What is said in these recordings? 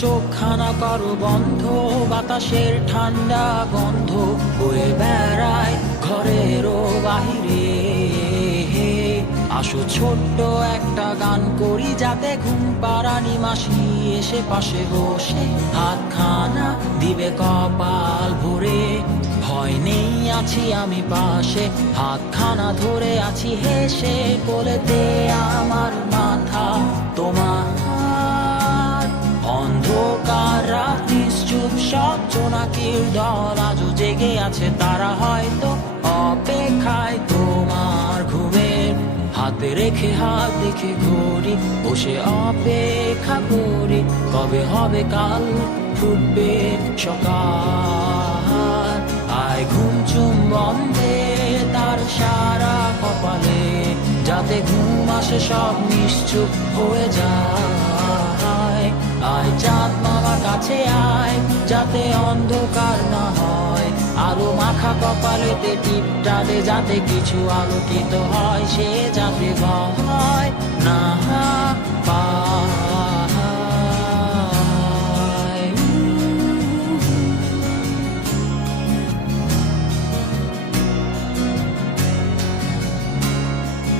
চোখখানা করো বন্ধ, বাতাসের ঠান্ডা গন্ধ বয়ে বেড়ায় ঘরেরও বাহিরে। আসো ছোট্ট একটা গান করি, যাতে ঘুম পাড়ানি মাসি এসে পাশে বসে হাতখানা দিবে কপাল ভরে। ভয় নেই, আছি আমি পাশে, হাতখানা ধরে আছি হেসে, কোলেতে আমার মাথা তোমার। অন্ধকার রাতি চুপ, সব জোনাকির দল আজও জেগে আছে, তারা হয়তো অপেক্ষায় তোমার ঘুমের। হাতে রেখে হাত দেখে ঘড়ি, বসে অপেক্ষা করি, কবে হবে কাল, ফুটবে সকাল। আয় ঘুম চুম বন্ধে তার সারা কপালে, যাতে ঘুম আসে সব নিশ্চুপ হয়ে যায়। আয় চাঁদ মামা কাছে আয়, যাতে অন্ধকার না হয়, আলো মাখা কপালেতে টিপটা দে, যাতে কিছু আলোকিত হয়, সে যাতে ভয় না পায়।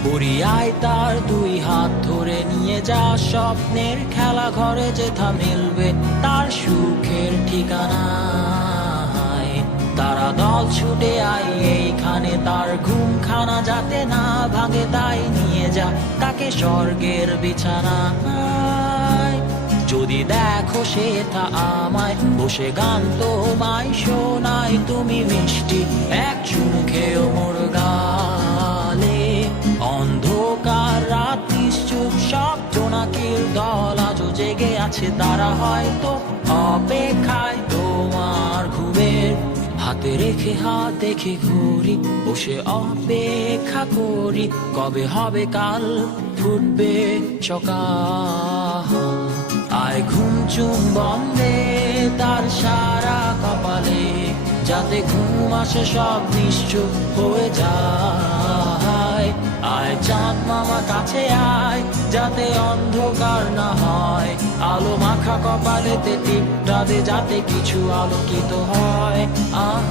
পরিয়ায় তার দুই হাত ধরে নিয়ে যা, স্বপ্নের খেলা ঘরে যেথা মিলবে তার সুখের ঠিকানা। তারা দল ছুটে আই এইখানে, তার ঘুমখানা যাতে না ভাঙে, তাই নিয়ে যা তাকে স্বর্গের বিছানায়। যদি দেখো সে তা আমায় বসে গান তোমায় শোনায়, তুমি মিষ্টি এক চুমু খেয়েও মোর গালে। অন্ধকার রাতি চুপ, সব জোনাকির দল আজও জেগে আছে, তারা হয়তো অপেক্ষায় তোমার ঘুমের। হাতে রেখে হাত দেখে ঘুরি, বসে অপেক্ষা করি, কবে হবে কাল, ফুটবে সকাল। আয় ঘুম চুম বন্ধে তার সারা কপালে, যাতে ঘুম আসে সব নিশ্চুপ হয়ে যায়। আয় চাঁদ মামা কাছে আয়, যাতে অন্ধকার না হয়, আলো মাখা কপালেতে টিপটা দে, যাতে কিছু আলোকিত হয়। আহ